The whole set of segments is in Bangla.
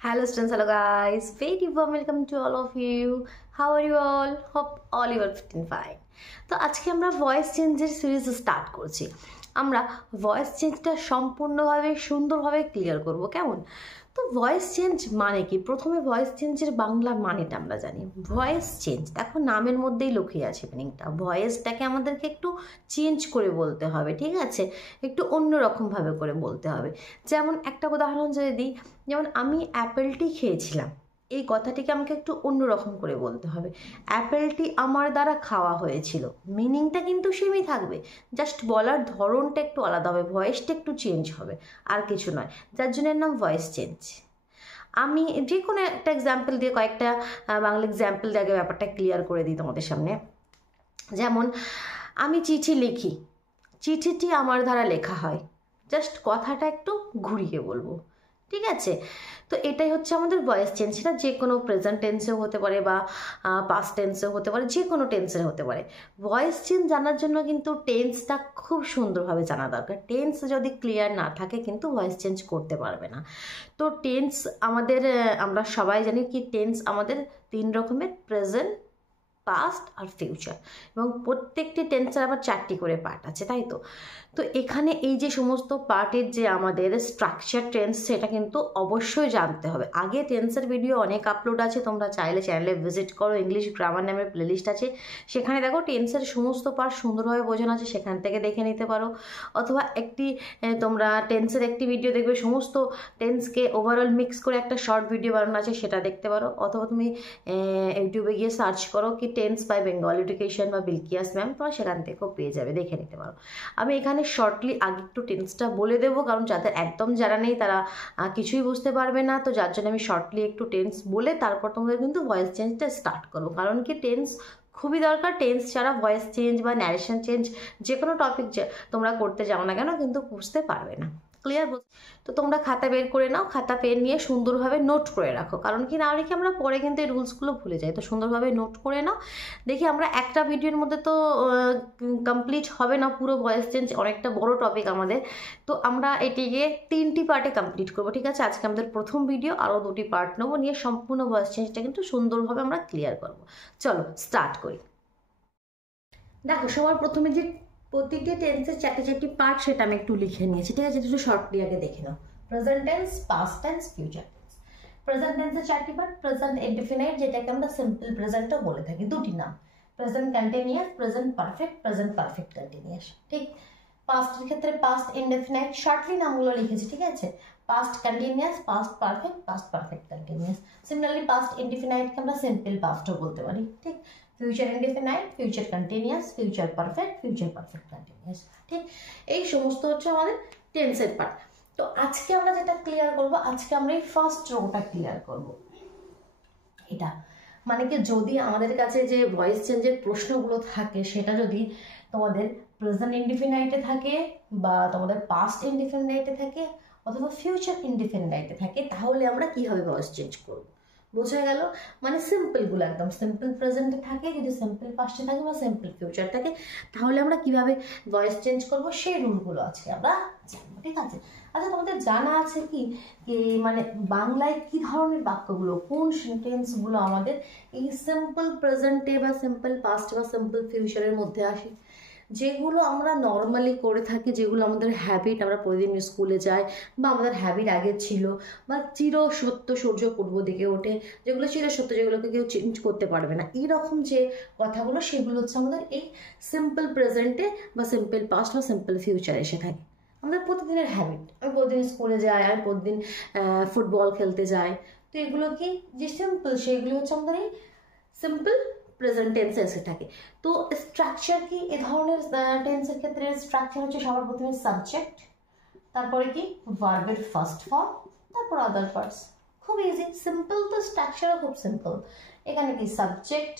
Hello students, hello guys, very warm welcome to all of you. How are you all? Hope all you are fitting fine. তো আজকে আমরা ভয়েস চেঞ্জের সিরিজ স্টার্ট করছি। আমরা ভয়েস চেঞ্জটা সম্পূর্ণভাবে সুন্দরভাবে ক্লিয়ার করব, কেমন? তো ভয়েস চেঞ্জ মানে কি? প্রথমে ভয়েস চেঞ্জের বাংলা মানেটা আমরা জানি। ভয়েস চেঞ্জ দেখো নামের মধ্যেই লুকিয়ে আছে মিনিংটা। ভয়েসটাকে আমাদেরকে একটু চেঞ্জ করে বলতে হবে, ঠিক আছে? একটু অন্যরকমভাবে করে বলতে হবে। যেমন একটা উদাহরণ যদি দিই, যেমন আমি অ্যাপেলটি খেয়েছিলাম, এই কথাটিকে আমাকে একটু অন্যরকম করে বলতে হবে। অ্যাপেলটি আমার দ্বারা খাওয়া হয়েছিল, মিনিংটা কিন্তু সেমই থাকবে, জাস্ট বলার ধরনটা একটু আলাদা হবে, ভয়েসটা একটু চেঞ্জ হবে, আর কিছু নয়। যার জন্য এর নাম ভয়েস চেঞ্জ। আমি যে কোনো একটা এক্সাম্পল দিয়ে, কয়েকটা বাংলা এক্সাম্পল দিয়ে আগে ব্যাপারটা ক্লিয়ার করে দিই তোমাদের সামনে। যেমন আমি চিঠি লিখি, চিঠিটি আমার দ্বারা লেখা হয়, জাস্ট কথাটা একটু ঘুরিয়ে বলবো, ঠিক আছে? তো এটাই হচ্ছে আমাদের ভয়েস চেঞ্জ। সেটা যে কোনো প্রেজেন্ট টেন্সেও হতে পারে বা পাস্ট টেন্সেও হতে পারে, যে কোনো টেন্সের হতে পারে। ভয়েস চেঞ্জ জানার জন্য কিন্তু টেন্সটা খুব সুন্দরভাবে জানা দরকার। টেন্স যদি ক্লিয়ার না থাকে কিন্তু ভয়েস চেঞ্জ করতে পারবে না। তো টেন্স আমাদের, আমরা সবাই জানি কি টেন্স আমাদের তিন রকমের: প্রেজেন্ট, পাস্ট আর ফিউচার। এবং প্রত্যেকটি টেন্সের আবার 4টি করে পার্ট আছে, তাই তো? তো এখানে এই যে সমস্ত পার্টের যে আমাদের স্ট্রাকচার টেন্স, সেটা কিন্তু অবশ্যই জানতে হবে। আগে টেন্সের ভিডিও অনেক আপলোড আছে, তোমরা চাইলে চ্যানেলে ভিজিট করো, ইংলিশ গ্রামার নামের প্লেলিস্ট আছে, সেখানে দেখো টেন্সের সমস্ত পার্ট সুন্দরভাবে বোঝানো আছে, সেখান থেকে দেখে নিতে পারো। অথবা তোমরা টেন্সের একটি ভিডিও দেখবে, সমস্ত টেন্সকে ওভারঅল মিক্স করে একটা শর্ট ভিডিও বানানো আছে, সেটা দেখতে পারো। অথবা তুমি ইউটিউবে গিয়ে সার্চ করো কি টেন্স বাই বেঙ্গল এডুকেশন বা বিলকিয়াস ম্যাম, তোমরা সেখান থেকেও পেয়ে যাবে, দেখে নিতে পারো। আমি এখানে শর্টলি আগে একটু টেন্সটা বলে দেবো, কারণ যাদের একদম জানা নেই তারা কিছুই বুঝতে পারবে না। তো যার জন্য আমি শর্টলি একটু টেন্স বলে তারপর তোমাদের কিন্তু ভয়েস চেঞ্জটা স্টার্ট করবো, কারণ কি টেন্স খুবই দরকার। টেন্স ছাড়া ভয়েস চেঞ্জ বা ন্যারেশন চেঞ্জ যে কোনো টপিক তোমরা করতে যাও না কেন কিন্তু বুঝতে পারবে না। ক্লিয়ার? তো তোমরা খাতা বের করে নাও, খাতা পেন নিয়ে সুন্দরভাবে নোট করে রাখো, কারণ কি না রেখে আমরা পরে কিন্তু এই রুলসগুলো ভুলে যাই। তো সুন্দরভাবে নোট করে নাও। দেখি আমরা একটা ভিডিওর মধ্যে তো কমপ্লিট হবে না পুরো ভয়েস চেঞ্জ, অনেকটা বড় টপিক আমাদের। তো আমরা এটিকে 3টি পার্টে কমপ্লিট করবো, ঠিক আছে? আজকে আমাদের প্রথম ভিডিও, আরও 2টি পার্ট নেবো, নিয়ে সম্পূর্ণ ভয়েস চেঞ্জটা কিন্তু সুন্দরভাবে আমরা ক্লিয়ার করবো। চলো স্টার্ট করি। দেখো সবার প্রথমে যে প্রতিটি টেন্সের 4টি পার্ট, সেটা আমি একটু লিখে নিয়েছি, ঠিক আছে? একটু শর্টলি আগে দেখে নাও। Present tense, past tense, future tense. Present টেন্সের 4টি পার্ট: প্রেজেন্ট ইনডিফিনাইট, যেটাকে আমরা সিম্পল প্রেজেন্টও বলে থাকি, 2টি নাম: present continuous, present perfect, present perfect continuous, ঠিক? পাস্টের ক্ষেত্রে পাস্ট ইনডিফিনাইট, শর্টলি নামগুলো লিখেছি, ঠিক আছে? Past continuous, past perfect, past perfect continuous. Similarly past ইনডিফিনাইটকে আমরা সিম্পল পাস্টও বলতে পারি, ঠিক? Future indefinite, future continuous, future perfect, future perfect continuous, ঠিক? এই সমস্ত হচ্ছে আমাদের টেন্সের পার্ট। তো আজকে আমরা যেটা ক্লিয়ার করব, আজকে আমরা এই ফার্স্ট রোটা ক্লিয়ার করব। এটা মানে কি, যদি আমাদের কাছে যে ভয়েস চেঞ্জের প্রশ্নগুলো থাকে, সেটা যদি তোমাদের প্রেজেন্ট ইনডিফিনাইটে থাকে বা তোমাদের পাস্ট ইনডিফিনাইটে থাকে অথবা ফিউচার ইনডিফিনাইটে থাকে, তাহলে আমরা কিভাবে ভয়েস চেঞ্জ করব? বোঝা গেল? মানে সিম্পলগুলো একদম সিম্পল প্রেজেন্টে থাকে, যদি সিম্পল পাস্টে থাকে বা সিম্পল ফিউচার থাকে, তাহলে আমরা কিভাবে ভয়েস চেঞ্জ করব সেই রুলগুলো আজকে আমরা জানবো, ঠিক আছে? আচ্ছা, তোমাদের জানা আছে কি মানে বাংলায় কি ধরনের বাক্যগুলো, কোন সেন্টেন্সগুলো আমাদের এই সিম্পল প্রেজেন্টে বা সিম্পল পাস্ট বা সিম্পল ফিউচারের মধ্যে আসে? যেগুলো আমরা নর্মালি করে থাকি, যেগুলো আমাদের হ্যাবিট, আমরা প্রতিদিন স্কুলে যাই বা আমাদের হ্যাবিট আগে ছিল, বা চির সত্য সূর্য পূর্ব দিকে ওঠে, যেগুলো চির সত্য, যেগুলোকে কেউ চেঞ্জ করতে পারবে না, এইরকম যে কথাগুলো, সেগুলো হচ্ছে আমাদের এই সিম্পল প্রেজেন্টে বা সিম্পল পাস্ট বা সিম্পল ফিউচারে এসে থাকে। আমাদের প্রতিদিনের হ্যাবিট, আমি প্রতিদিন স্কুলে যাই, আমি প্রতিদিন ফুটবল খেলতে যাই, তো এগুলো কি যে সিম্পল, সেগুলো হচ্ছে আমাদের এই সিম্পল প্রেজেন্ট টেন্সে এসে থাকে। তো স্ট্রাকচার কি এ ধরনের টেন্সের ক্ষেত্রে? স্ট্রাকচার হচ্ছে সবার প্রথমে সাবজেক্ট, তারপরে কি ভার্বের ফার্স্ট ফর্ম, তারপর আদার পার্টস। খুব ইজি, সিম্পল। তো স্ট্রাকচারও খুব সিম্পল। এখানে কি সাবজেক্ট,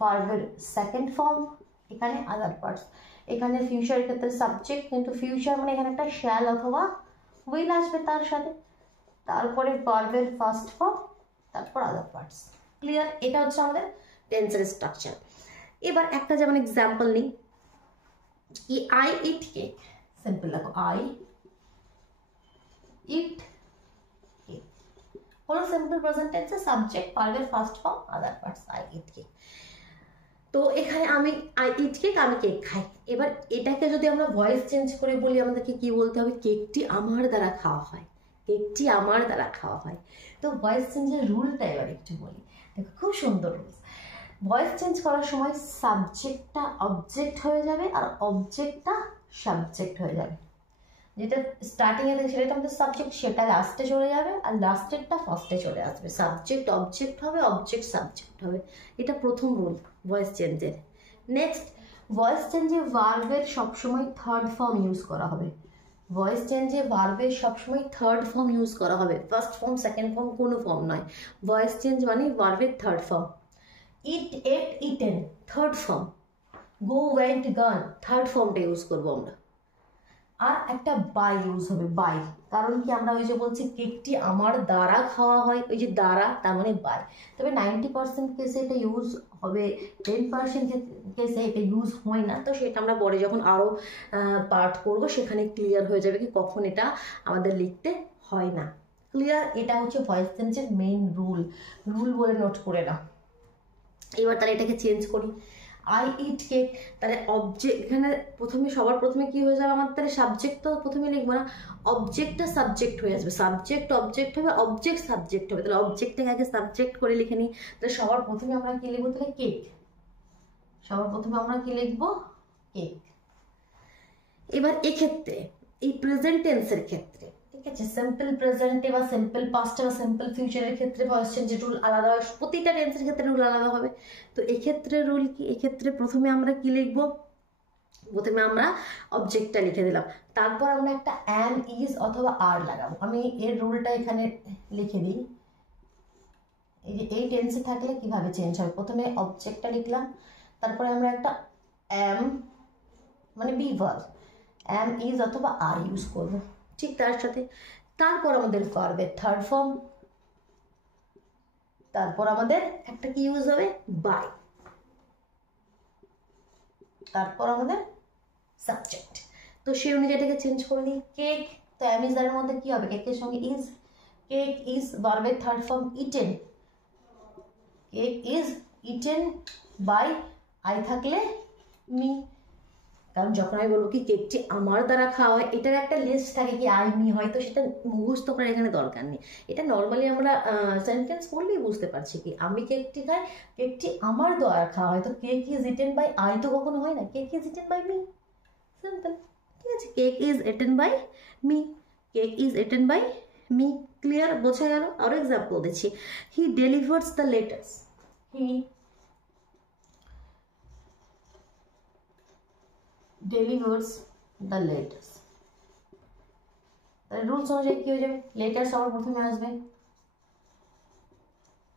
ভার্বের সেকেন্ড ফর্ম, এখানে আদার পার্টস। এখানে ফিউচারের ক্ষেত্রে সাবজেক্ট, কিন্তু ফিউচার মানে এখানে একটা শ্যাল অথবা উইল আসবে তার সাথে, তারপরে ভার্বের ফার্স্ট ফর্ম, তারপর আদার পার্টস। ক্লিয়ার? এটা হচ্ছে আমাদের টেন্সের স্ট্রাকচার। এবার একটা যেমন এক্সাম্পল নিই, আই ইট কেক, সিম্পল দেখো, আই ইট কেক। হলো সিম্পল প্রেজেন্ট টেন্সে সাবজেক্ট, ভার্বের first form, other parts, I eat cake. তো এখানে আমি আই ইট কেক, আমি কেক খাই। এবার এটাকে যদি আমরা ভয়েস চেঞ্জ করে বলি, আমাদেরকে কি বলতে হবে? কেকটি আমার দ্বারা খাওয়া হয়, কেকটি আমার দ্বারা খাওয়া হয়। তো ভয়েস চেঞ্জের রুলটা এবার একটু বলি, দেখো খুব সুন্দর রুলস। ভয়েস চেঞ্জ করার সময় সাবজেক্টটা অবজেক্ট হয়ে যাবে আর অবজেক্টটা সাবজেক্ট হয়ে যাবে। যেটা স্টার্টিংয়ে থাকে সেটা আমাদের সাবজেক্ট, সেটা লাস্টে চলে যাবে আর লাস্টেরটা ফার্স্টে চলে আসবে। সাবজেক্ট অবজেক্ট হবে, অবজেক্ট সাবজেক্ট হবে। এটা প্রথম রুল ভয়েস চেঞ্জের। নেক্সট, ভয়েস চেঞ্জে ভার্বের সবসময় থার্ড ফর্ম ইউজ করা হবে। ভয়েস চেঞ্জে ভার্বের সবসময় থার্ড ফর্ম ইউজ করা হবে, ফার্স্ট ফর্ম সেকেন্ড ফর্ম কোনো ফর্ম নয়। ভয়েস চেঞ্জ মানে ভার্বের থার্ড ফর্ম। ইট, এট, ইটেন থার্ড ফর্ম। গো, ওয়েন্ট, গান থার্ড ফর্মটা ইউজ করবো আমরা। আর একটা বাই ইউজ হবে, বাই। কারণ কি, আমরা ওই যে বলছি কেকটি আমার দ্বারা খাওয়া হয়, ওই যে দ্বারা তার মানে বাই। তবে 90% কেসে এটা ইউজ হবে, 10% কেসে এটা ইউজ হয় না। তো সেটা আমরা পরে যখন আরও পার্ট করব সেখানে ক্লিয়ার হয়ে যাবে কি কখন এটা আমাদের লিখতে হয় না। ক্লিয়ার? এটা হচ্ছে ভয়েস চেঞ্জের মেইন রুল, রুল বলে নোট করে নাও। এবার তাহলে এটাকে চেঞ্জ করি, আই ইট কেক। তাহলে অবজেক্ট এখানে প্রথমে, সবার প্রথমে কি হয়ে যাবে আমাদের? তাহলে সাবজেক্ট তো প্রথমে লিখবো না, অবজেক্টটা সাবজেক্ট হয়ে আসবে। সাবজেক্ট অবজেক্ট হবে, অবজেক্ট সাবজেক্ট হবে। তাহলে অবজেক্টটাকে আগে সাবজেক্ট করে লিখে নিই। তাহলে সবার প্রথমে আমরা কি লিখবো? তাহলে কেক। সবার প্রথমে আমরা কি লিখবো? কেক। এবার এক্ষেত্রে এই প্রেজেন্ট টেন্সের ক্ষেত্রে, ঠিক আছে, সিম্পল প্রেজেন্টে বা সিম্পল পাস্টে বা সিম্পল ফিউচারের ক্ষেত্রে ভয়েস চেঞ্জের রুল আলাদা হয়, প্রতিটা টেন্সের ক্ষেত্রে রুল আলাদা হবে। তো এক্ষেত্রে রুল কি? এক্ষেত্রে প্রথমে আমরা কি লিখবো? প্রথমে আমরা অবজেক্টটা লিখে দিলাম, তারপর আমরা একটা অ্যাম, ইজ অথবা আর লাগাবো। আমি এর রুলটা এখানে লিখে দিই। এই যে এই টেন্সে থাকলে কিভাবে চেঞ্জ হবে, প্রথমে অবজেক্টটা লিখলাম, তারপরে আমরা একটা অ্যাম মানে বি ভার্ব, অ্যাম, ইজ অথবা আর ইউজ করব। ঠিক তার সাথে তারপর আমাদের ভার্বের থার্ড ফর্ম, তারপর আমাদের একটা কি ইউজ হবে? বাই। তারপর আমাদের সাবজেক্ট। তো সেই অনুযায়ী এটাকে চেঞ্জ করে দিই। কেক, তো অ্যাম ইজ এর মধ্যে কি হবে? কেকের সঙ্গে ইজ, কেক ইজ ভার্বের third form eaten, cake is eaten by I থাকলে মি। কারণ যখন আমি বলবো কি কেকটি আমার দ্বারা খাওয়া হয়, এটার একটা লিস্ট থাকে কি আই মি, হয়তো সেটা মুখস্থ করার এখানে দরকার নেই। এটা নর্মালি আমরা সেন্টেন্স করলেই বুঝতে পারছি কি আমি কেকটি খাই, কেকটি আমার দ্বারা খাওয়া হয়। তো cake is eaten by I তো কখনো হয় না, cake is eaten by me, simple. ঠিক আছে, cake is eaten by me, cake is eaten by me. Clear? বোঝা গেল? আরও এক্সাম্পল দিচ্ছি, he delivers the letters, he delivers the letters। তাহলে রুলস অনুযায়ী কি হয়ে যাবে? লেটার্স সবার প্রথমে আসবে,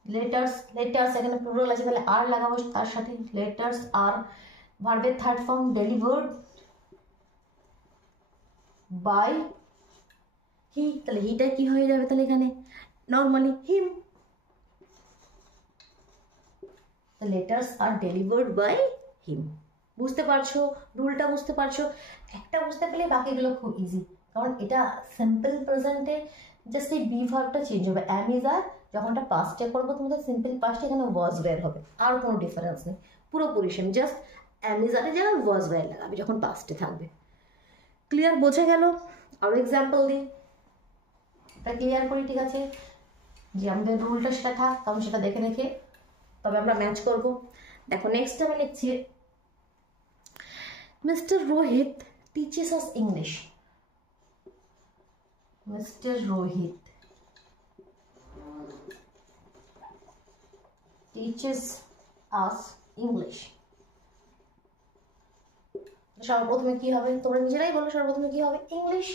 লেটার্স, লেটার্স এখানে প্লুরাল আছে তাহলে আর লাগাবো তার সাথে, লেটার্স আর ভার্বের third form delivered by he. তাহলে হিটা কি হয়ে যাবে? তাহলে এখানে normally him. the letters are delivered by him। বুঝতে পারছো? রুলটা বুঝতে পারছো? একটা বুঝতে পারলে বাকিগুলো খুব ইজি। কারণ এটা সিম্পল প্রেজেন্টে জাস্ট এই বি ভার্বটা চেঞ্জ হবে, অ্যাম ইজ আর। যখন এটা পাস্টে করবো তোমাদের সিম্পল পাস্টে এখানে ওয়াজ ওয়্যার হবে, আর কোনো ডিফারেন্স নেই, পুরোপুরি সেম। জাস্ট অ্যাম ইজ আরের জায়গায় ওয়াজ ওয়্যার লাগাবে যখন পাস্টে থাকবে। ক্লিয়ার? বোঝা গেল? আরও এক্সাম্পল দিই, এটা ক্লিয়ার করি। ঠিক আছে, যে আমাদের রুলটা সেটা থাক, কারণ সেটা দেখে দেখে তবে আমরা ম্যাচ করব। দেখো নেক্সট আমি লিখছি, Mr. Rohit teaches us English। Mr. Rohit teaches us English। সর্বপ্রথমে কি হবে? তোমরা নিজেরাই বলো, সর্বপ্রথমে কি হবে? ইংলিশ।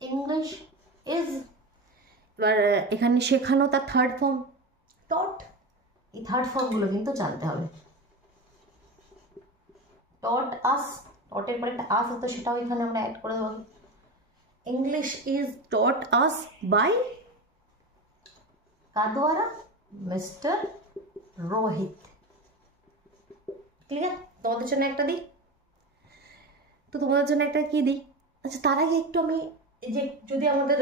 ইংলিশ ইজ, এবার এখানে শেখানো তার থার্ড ফর্ম টট। এই থার্ড ফর্মগুলো কিন্তু জানতে হবে। টট আস, টটের পরে একটা আস হতো, সেটাও এখানে আমরা অ্যাড করে দেবো। English is taught us by কার দ্বারা? মিস্টার রোহিত। ক্লিয়ার? তোমাদের জন্য একটা দিই, তো তোমাদের জন্য একটা কি দিই? আচ্ছা, তার আগে একটু আমি এই যে যদি আমাদের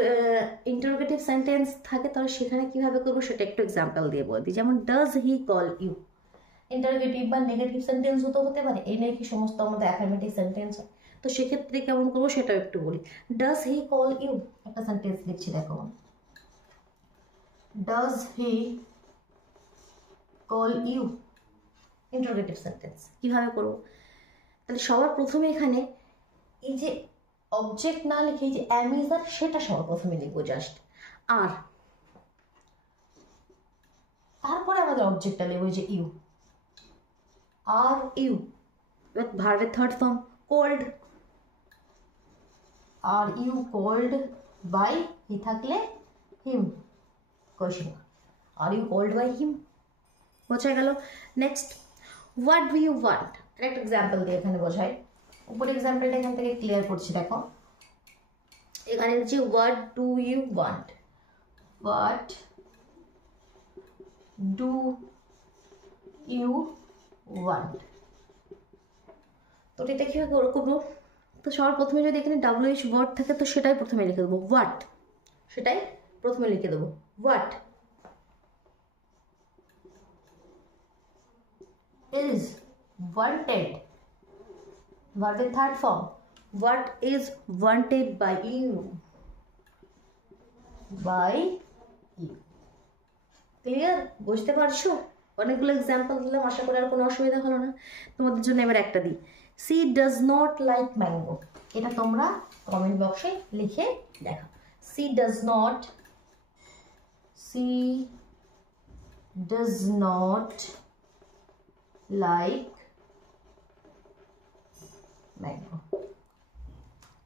ইন্টারোগেটিভ সেন্টেন্স থাকে তাহলে সেখানে কিভাবে করবো সেটা একটু এক্সাম্পল দিয়ে বলে দিই। যেমন does he call you, interrogative বা নেগেটিভ সেন্টেন্সও তো হতে পারে, এই নিয়ে কি সমস্ত আমাদের অ্যাফার্মেটিভ সেন্টেন্স হয়। তো সেক্ষেত্রে কেমন করবো সেটাও একটু বলি। ডাজ হি কল ইউ, একটা সেন্টেন্স লিখছি দেখো, does he call you, interrogative sentence কিভাবে করবো। তাহলে সবার প্রথমে এখানে এই যে অবজেক্ট না লিখে এই যে অ্যাম ইজ আর সেটা সবার প্রথমে লিখবো জাস্ট, আর তারপরে আমাদের অবজেক্টটা লিখবো যে ইউ, আর ইউ ভার্বের third form called, are you called by he থাকলে him, question are you called by him, বোঝা গেল। Next what do you want, একটা এক্সাম্পল দিয়ে এখানে বোঝাই। উপরে এক্সাম্পলটা এখান থেকে ক্লিয়ার করছি দেখো, এখানে হচ্ছে what do you want, what do you want. তো এটা কীভাবে করবো, তো সবার প্রথমে যদি এখানে WH ওয়ার্ড থাকে তো সেটাই প্রথমে লিখে দেবো, হোয়াট, সেটাই প্রথমে লিখে দেবো হোয়াট is wanted, ভার্বের third form what is wanted by you, by you, clear, বুঝতে পারছো। অনেকগুলো এক্সাম্পল দিলাম, আশা করি আর কোনো অসুবিধা হলো না। তোমাদের জন্য এবার একটা দিই, she does not like mango, এটা তোমরা কমেন্ট বক্সে লিখে দেখো। She does not, she does not like mango.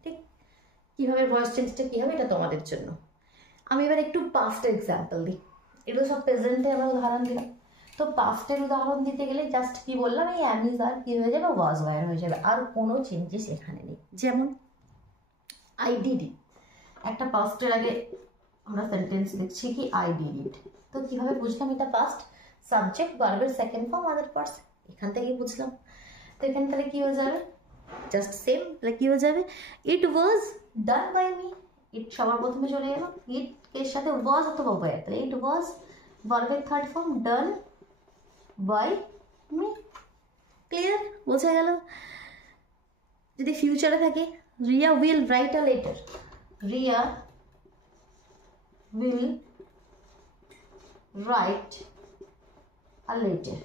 ঠিক কীভাবে ভয়েস চেঞ্জটা কী হবে এটা তোমাদের জন্য। আমি এবার একটু পাস্টের এক্সাম্পল দিই, এগুলো সব প্রেজেন্টে আমরা উদাহরণ দিলাম। তো পাস্টের উদাহরণ দিতে গেলে জাস্ট কি বললাম, এই অ্যাম ইজ আর কি হয়ে যাবে, ওয়াজ ওয়্যার হয়ে যাবে, আর কোনো চেঞ্জেস এখানে নেই। যেমন আই ডিড ইট, একটা পাস্টের আগে আমরা সেন্টেন্স লিখছি কি আই ডিড ইট, তো কীভাবে বুঝলাম এটা পাস্ট, সাবজেক্ট ভার্বের সেকেন্ড ফর্ম আদার পার্টস, এখান থেকেই বুঝলাম। তো এখানে তাহলে কী হয়ে যাবে, জাস্ট সেম, তাহলে কী হয়ে যাবে, ইট ওয়াজ ডান বাই মি, ইট সবার প্রথমে চলে গেল, ইট এর সাথে ওয়াজ অথবা ওয়্যার, তাহলে ইট ওয়াজ ভার্বের third form done by me, clear, বোঝা গেল। যদি ফিউচারে থাকে, Riya will write a letter, Riya will write a letter,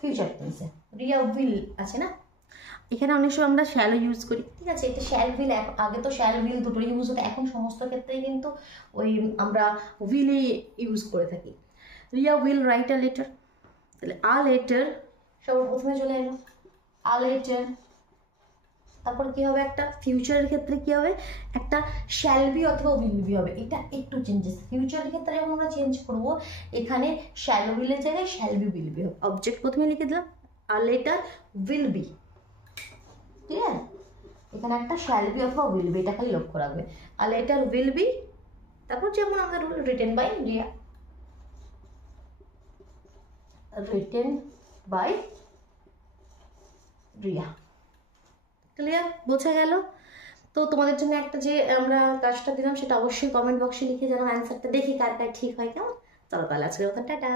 future টেন্সে রিয়া উইল আছে না, এখানে অনেক সময় আমরা শ্যালো ইউজ করি, ঠিক আছে, এটা শ্যাল উইল, আগে তো শ্যাল উইল দুটোই ইউজ হতো, এখন সমস্ত ক্ষেত্রেই কিন্তু ওই আমরা উইলই ইউজ করে থাকি। Riya will write a letter, তাহলে আ লেটার সবার প্রথমে চলে এলো, আ লেটার, তারপর কি হবে, একটা ফিউচারের ক্ষেত্রে কি হবে, একটা শ্যাল বি অথবা উইল বি হবে, এটা একটু চেঞ্জেস। ফিউচারের ক্ষেত্রে যখন আমরা চেঞ্জ করবো, এখানে শ্যাল উইলের জায়গায় শ্যাল বি উইল বি হবে, অবজেক্ট প্রথমে লিখে দিলাম, a letter will be, clear, এখানে একটা শ্যাল বি অথবা উইল বি, এটা খালি লক্ষ্য রাখবে, আ লেটার উইল বি, তারপর যেমন আমাদের written by Riya, written by Riya, clear, বোঝা গেল। তো তোমাদের জন্য একটা যে আমরা কাজটা দিলাম সেটা অবশ্যই কমেন্ট বক্সে লিখে জানাও অ্যান্সারটা, দেখি কার কার ঠিক হয়, কেমন। চলো তাহলে আজকের মতো টাটা।